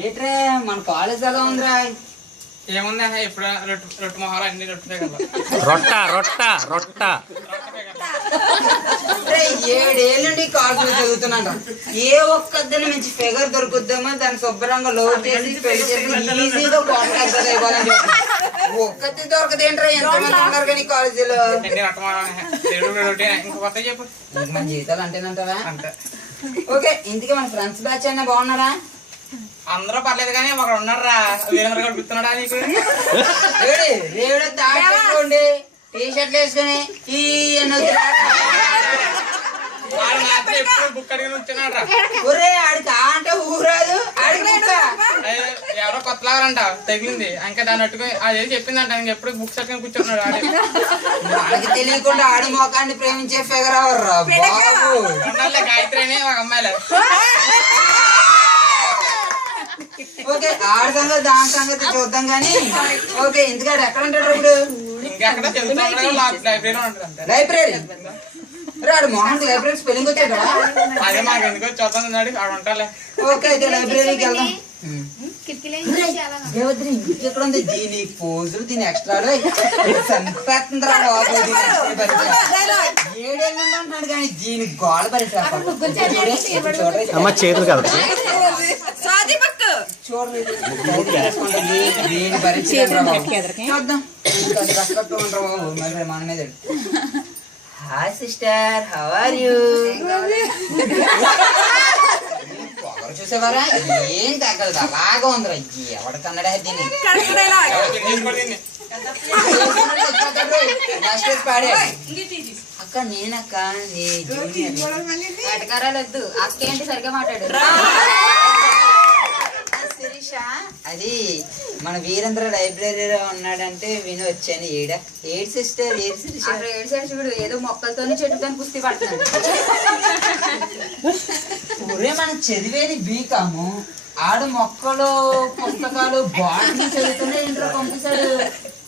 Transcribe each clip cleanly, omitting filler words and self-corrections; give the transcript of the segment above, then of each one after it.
ఏట్రా మన కాలేజ్ ఎలా ఉందిరా? ఏముందా ఇప్పుడు రొట్టె మొహాలు అన్ని రొట్టె కదా. రొట్ట 7 నుండి కాలేజ్ చదువుతున్నాను. ఏ ఒక్కద్దరు మంచి ఫిగర్ దొరుకుద్దామో దాన్ని శుభ్రంగా లోడ్ చేసి పెళ్లి చేసి ఈజీగా కాంట్రాక్ట్ అయిపోవాలని చెప్పి ఒక్కటి దొరకదేంట్రా? ఎంతమంది ఉన్నారు కానీ కాలేజీలో. ఇంకొక చెప్పు. మన జీతాలు అంటేనంటారా? అంతే. ఓకే, ఇందుకే మన ఫ్రెండ్స్ బ్యాచ్ అయినా బాగున్నారా? అందరూ పర్లేదు కానీ ఒకడు ఉన్నారా వీరేంద్ర గారు గుర్తున్నాడా నీకు? రేవుడు తాడుకోండి టీ షర్ట్లు వేసుకుని ఈ బుక్ అడిగి వచ్చినాడు. ఒరే ఆడికి అంటే ఊరాదు ఆడికి ఎవరో కొత్తలాగారంట తగిలింది ఇంకా దాన్ని అట్టుకుని అదేం చెప్పిందంట ఎప్పుడు బుక్స్ అట్టుకుని కూర్చున్నాడు. వాళ్ళకి తెలియకుండా ఆడి మోకాన్ని ప్రేమించే ఫిగర్ అవర్రా బాబు. గాయత్రి అని ఒక అమ్మాయిలు. ఓకే, ఆడి సంగతి దాని సంగతి చూద్దాం గానీ. ఓకే, ఇంతకాడు ఎక్కడ ఉంటాడు ఇప్పుడు? ఇంకెక్కడ చదువుతున్నాడు లైబ్రరీలో ఉంటుంది. లైబ్రరీ? ఆడు మోహన్ లైబ్రరీ స్పెల్లింగ్ వచ్చాడా? అదే మాకు ఎందుకో చదువుతున్నాడు ఆడు ఉంటాలే. ఓకే, అయితే లైబ్రరీకి వెళ్దాం. దేవద్రి ఇంకెక్కడ ఉంది? దీని పోజులు దీని ఎక్స్ట్రా చంపేస్తుందిరా బాబు. 7 ఏళ్ళు అంటున్నాడు కానీ దీని గోడ పరిచయం అమ్మ చేతులు కదా దీని పరిచయం చూద్దాం. మన మీద. Hi sister, how are you? చూసేవారా? ఏం తగ్గదు అలాగా ఉందిరా. ఎవరికన్నాడా దీన్ని? అక్క నేనక్క నీ అటకారాలు వద్దు, అక్క ఏంటి సరిగా మాట్లాడు. శిరీష, అది మన వీరేంద్ర లైబ్రరీలో ఉన్నాడంటే విని వచ్చాను. ఏడు సిస్టర్ అక్కడ ఏడు సైడ్ చూడు ఏదో మొక్కలతోనే చెట్టుతో కుస్తీ పడుతున్నాడు. ఒరే మనం చదివేది బీకాము, ఆడు మొక్కలు పుస్తకాలు బాటనీ చదువుతూనే ఇంట్లో పంపిస్తాడు.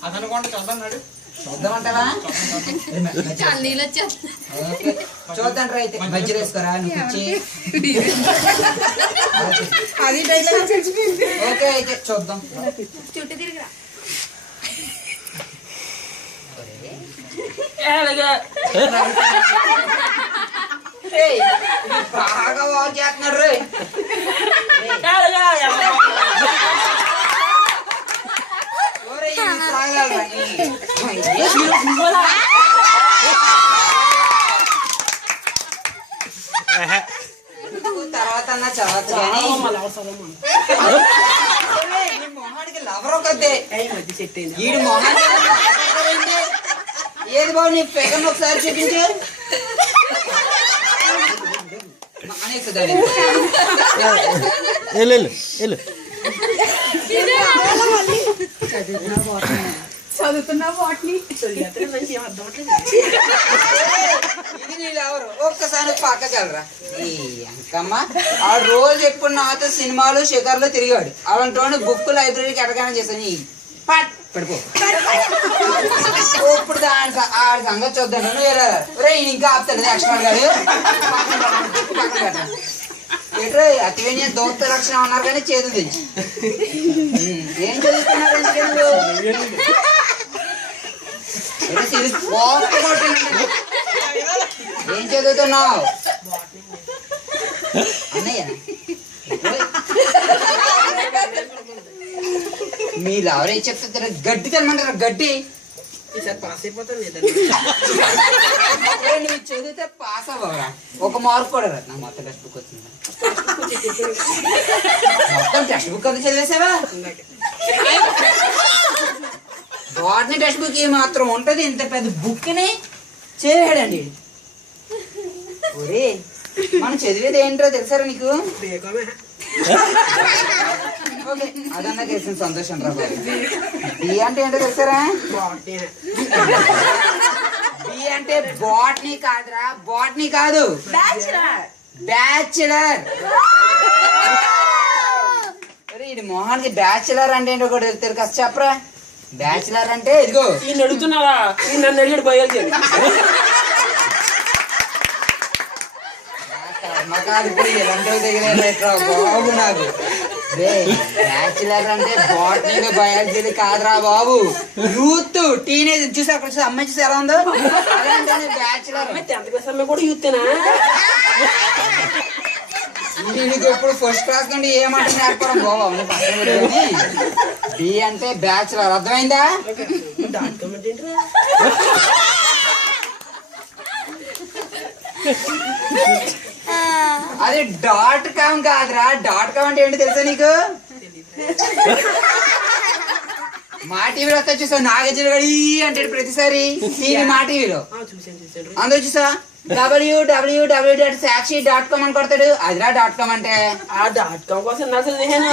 అదనుకోండి చదువుతున్నాడు. చూద్దామంటావా? చూద్దాం రా. అయితే మధ్యలో వేసుకోరా నువ్వు కూర్చి. ఓకే, అయితే చూద్దాం. చుట్టూ తిరిగిరా. బాగా వాక్ చేస్తున్నారు రే. తర్వాత చదవచ్చు కానీ మొహానికి లవర్ ఒకద్దే. ఈడు మొహానికి ఏది బాబు నీ పెగన్ ఒకసారి చూపించు. చదువుతున్నా వాటిని ఇది నీ లవరు. ఒక్కసారి పక్కకెళ్ళరా. అంకమ్మ ఆ రోజు ఎప్పుడు నాతో సినిమాలు షికార్లు తిరిగాడు. అలాంటి బుక్ లైబ్రరీకి ఎడగానే చేశాను. పడిపో. ఇప్పుడు దాని ఆడి సంగతి చూద్దాం. రే ఇంకా ఆపుతాడు లక్ష్మణ్ గారు. ఎట్రా అతివేణి దోస్త లక్షణం అన్నారు కానీ చేతులు తెచ్చి ఏం చదువుతున్నారు? ఏం చదువుతున్నావు అన్నయ్య? మీరు ఎవరైనా చెప్తారా? గడ్డి తెలమంటారా? గడ్డి పాస్ అయిపోతాను. నువ్వు చదివితే పాస్ అవ్వరా? ఒక మార్క్ కూడా రా. నా మొత్తం టెక్స్ట్ బుక్ వచ్చింది. మొత్తం టెక్స్ట్ బుక్ అంతా చదివేసావా? బాటనీ టెక్స్ట్ బుక్ మాత్రం ఉంటది. ఇంత పెద్ద బుక్ ని చేయడండి. ఒరే మనం చదివేది ఏంటో తెలుసారా నీకు? ఓకే, అదన్నా తెలిసిన సంతోషం రా బాబు. బి అంటే ఏంటో తెలుసారా? బి అంటే బాటనీ కాదురా. బాటనీ కాదు, బ్యాచులర్. ఇది మొహానికి బ్యాచులర్ అంటే ఏంటో కూడా తెలుసు కదా, చెప్పరా? బ్యాచులర్ అంటే ఇదిగో ఈయన అడుగుతున్నావా? నన్ను అడిగాడు బయాలజీ. కర్మకాలు ఇప్పుడు ఎలాంటి దగ్గర బాబు నాకు బ్యాచులర్ అంటే బాటనీ బయాలజీ కాదురా బాబు, యూత్ టీనేజ్ చూసి అక్కడ చూసి అమ్మాయి చూసి ఎలా ఉందో అలాంటి బ్యాచులర్. 10th క్లాస్ అమ్మాయి కూడా యూతేనా? నీకు ఇప్పుడు ఫస్ట్ క్లాస్ నుండి ఏ మాట నేర్పడం బాబు డి అంటే బ్యాచులర్, అర్థమైందా? అది .com కాదురా, .com అంటే ఏంటి తెలుసా నీకు? మా టీవీలో వస్తా చూసా, నాగార్జున గారు అంటే ప్రతిసారి టీవీ మా టీవీలో అందరూ చూసా www.saxi.com అని కొడతాడు, అదిరా .com అంటే. ఆ .com కోసం అసలు నేను